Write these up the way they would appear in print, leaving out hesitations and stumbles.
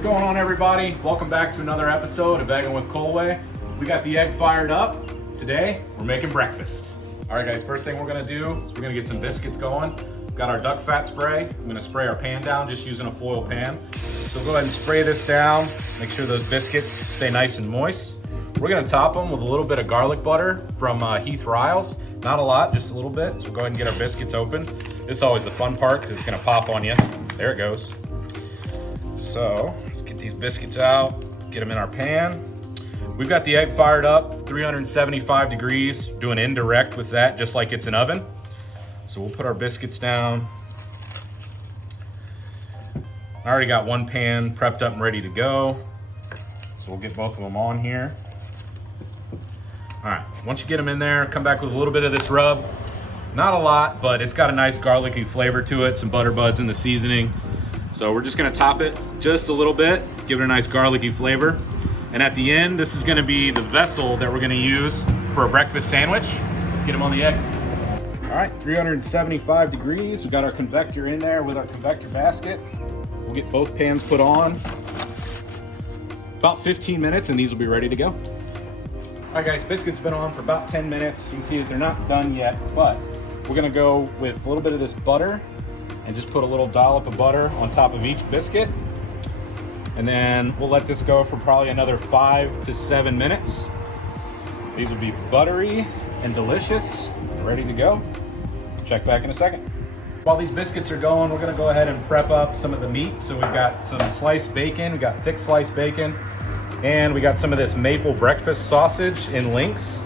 What's going on, everybody? Welcome back to another episode of Eggin with Coalway. We got the egg fired up. Today, we're making breakfast. All right, guys, first thing we're gonna do is we're gonna get some biscuits going. We've got our duck fat spray. I'm gonna spray our pan down just using a foil pan. So go ahead and spray this down. Make sure those biscuits stay nice and moist. We're gonna top them with a little bit of garlic butter from Heath Riles. Not a lot, just a little bit. So we'll go ahead and get our biscuits open. This is always the fun part because it's gonna pop on you. There it goes. So let's get these biscuits out, get them in our pan. We've got the egg fired up, 375 degrees, doing indirect with that, just like it's an oven. So we'll put our biscuits down. I already got one pan prepped up and ready to go. So we'll get both of them on here. All right, once you get them in there, come back with a little bit of this rub. Not a lot, but it's got a nice garlicky flavor to it, some butter buds in the seasoning. So we're just gonna top it just a little bit, give it a nice garlicky flavor. And at the end, this is gonna be the vessel that we're gonna use for a breakfast sandwich. Let's get them on the egg. All right, 375 degrees. We got our convector in there with our convector basket. We'll get both pans put on. About 15 minutes and these will be ready to go. All right, guys, biscuits been on for about 10 minutes. You can see that they're not done yet, but we're gonna go with a little bit of this butter and just put a little dollop of butter on top of each biscuit. And then we'll let this go for probably another 5 to 7 minutes. These will be buttery and delicious and ready to go. Check back in a second. While these biscuits are going, we're gonna go ahead and prep up some of the meat. So we've got some sliced bacon, we got thick sliced bacon, and we got some of this maple breakfast sausage in links.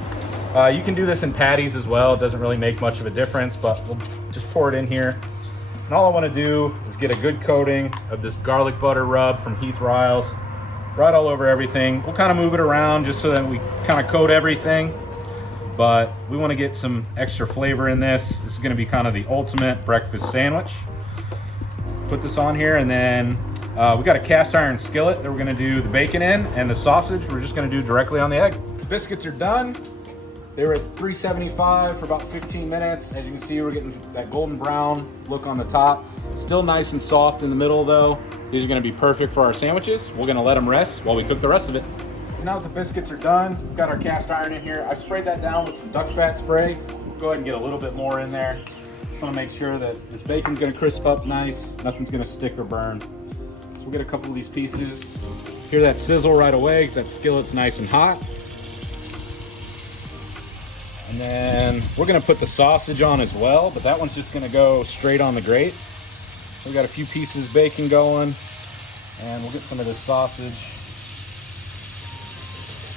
You can do this in patties as well. It doesn't really make much of a difference, but we'll just pour it in here. And all I want to do is get a good coating of this garlic butter rub from Heath Riles right all over everything. We'll kind of move it around just so that we kind of coat everything, but we want to get some extra flavor in this. This is going to be kind of the ultimate breakfast sandwich. Put this on here, and then we got a cast iron skillet that we're going to do the bacon in, and the sausage we're just going to do directly on the egg. The biscuits are done. They were at 375 for about 15 minutes. As you can see, we're getting that golden brown look on the top. Still nice and soft in the middle though. These are gonna be perfect for our sandwiches. We're gonna let them rest while we cook the rest of it. Now that the biscuits are done, we've got our cast iron in here. I've sprayed that down with some duck fat spray. Go ahead and get a little bit more in there. Just wanna make sure that this bacon's gonna crisp up nice. Nothing's gonna stick or burn. So we'll get a couple of these pieces. Hear that sizzle right away because that skillet's nice and hot. And then we're gonna put the sausage on as well, but that one's just gonna go straight on the grate. So we got a few pieces of bacon going, and we'll get some of this sausage.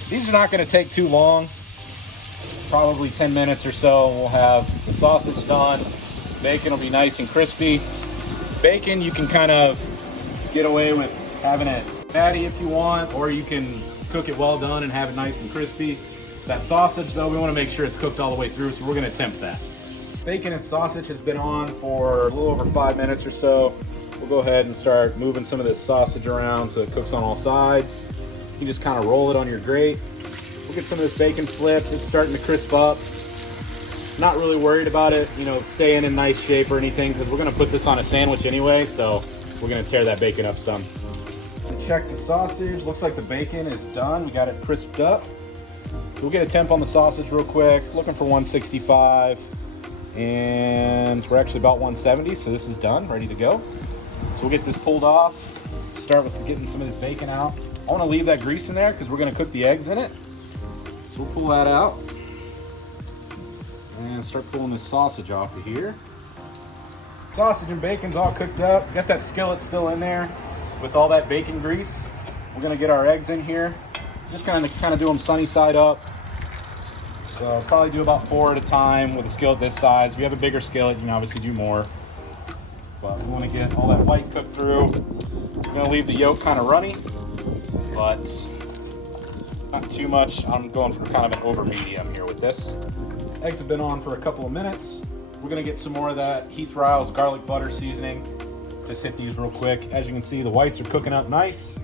These are not gonna take too long, probably 10 minutes or so. We'll have the sausage done. Bacon will be nice and crispy. Bacon, you can kind of get away with having it fatty if you want, or you can cook it well done and have it nice and crispy. That sausage though, we want to make sure it's cooked all the way through, so we're going to attempt that. Bacon and sausage has been on for a little over 5 minutes or so. We'll go ahead and start moving some of this sausage around so it cooks on all sides. You just kind of roll it on your grate. We'll get some of this bacon flipped. It's starting to crisp up. Not really worried about it, staying in nice shape or anything, because we're going to put this on a sandwich anyway, so we're going to tear that bacon up some. Check the sausage. Looks like the bacon is done. We got it crisped up. We'll get a temp on the sausage real quick, looking for 165, and we're actually about 170, so this is done, ready to go. So we'll get this pulled off, start with getting some of this bacon out. I want to leave that grease in there because we're going to cook the eggs in it. So we'll pull that out and start pulling this sausage off of here. Sausage and bacon's all cooked up. Got that skillet still in there with all that bacon grease. We're going to get our eggs in here. Just kind of do them sunny side up. So I'll probably do about 4 at a time with a skillet this size. If you have a bigger skillet, you can obviously do more. But we want to get all that white cooked through. I'm going to leave the yolk kind of runny, but not too much. I'm going for kind of an over medium here with this. Eggs have been on for a couple of minutes. We're going to get some more of that Heath Riles garlic butter seasoning. Just hit these real quick. As you can see, the whites are cooking up nice.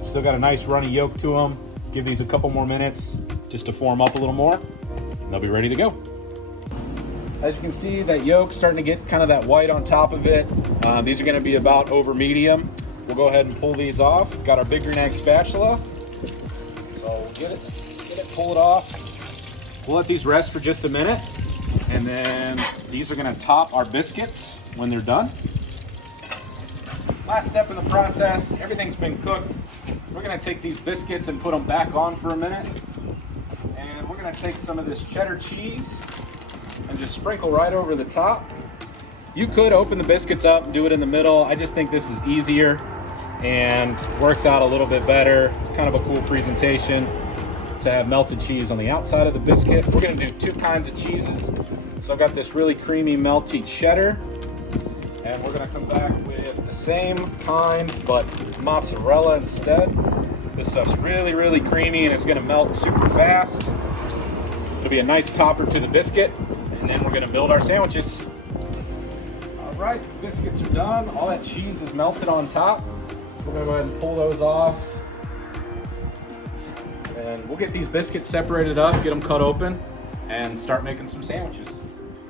Still got a nice runny yolk to them. Give these a couple more minutes just to form up a little more, and they'll be ready to go. As you can see, that yolk's starting to get kind of that white on top of it. These are going to be about over medium. we'll go ahead and pull these off. Got our Big Green Egg spatula. So we'll get it, pull it off. We'll let these rest for just a minute. And then these are gonna top our biscuits when they're done. Last step in the process, everything's been cooked. We're gonna take these biscuits and put them back on for a minute. And we're gonna take some of this cheddar cheese and just sprinkle right over the top. You could open the biscuits up and do it in the middle. I just think this is easier and works out a little bit better. It's kind of a cool presentation to have melted cheese on the outside of the biscuit. We're gonna do two kinds of cheeses. So I've got this really creamy, melty cheddar, and we're gonna come back with the same kind, but mozzarella instead. This stuff's really, really creamy and it's gonna melt super fast. It'll be a nice topper to the biscuit, and then we're gonna build our sandwiches. All right, the biscuits are done. All that cheese is melted on top. We're gonna go ahead and pull those off. And we'll get these biscuits separated up, get them cut open, and start making some sandwiches.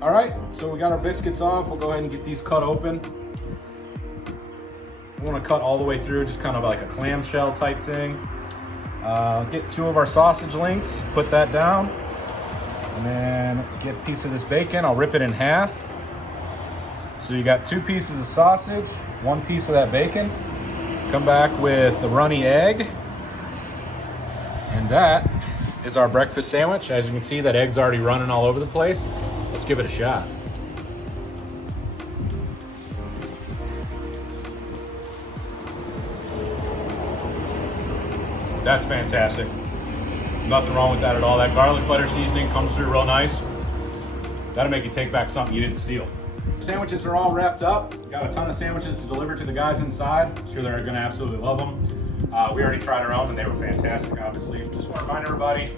All right, so we got our biscuits off. We'll go ahead and get these cut open. We want to cut all the way through, just kind of like a clamshell type thing. Get two of our sausage links, put that down, and then get a piece of this bacon. I'll rip it in half. So you got two pieces of sausage, one piece of that bacon. Come back with the runny egg. And that is our breakfast sandwich. As you can see, that egg's already running all over the place. Let's give it a shot. That's fantastic. Nothing wrong with that at all. That garlic butter seasoning comes through real nice. That'll make you take back something you didn't steal. Sandwiches are all wrapped up. Got a ton of sandwiches to deliver to the guys inside. Sure they're gonna absolutely love them. We already tried our own and they were fantastic, obviously. Just want to remind everybody,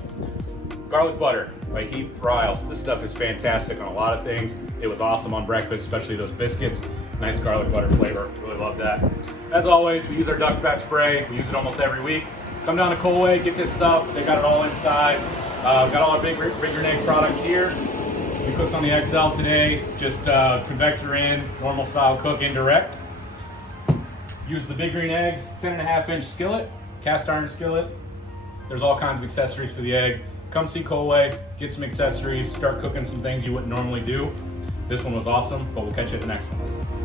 garlic butter by Heath Riles. This stuff is fantastic on a lot of things. It was awesome on breakfast, especially those biscuits. Nice garlic butter flavor, really love that. As always, we use our duck fat spray. We use it almost every week. Come down to Coalway, get this stuff. They got it all inside. Got all our Big Green Egg products here. We cooked on the XL today, just convector in, normal style cook, indirect. Use the Big Green Egg, 10.5-inch skillet, cast iron skillet. There's all kinds of accessories for the egg. Come see Coalway, get some accessories, start cooking some things you wouldn't normally do. This one was awesome, but we'll catch you at the next one.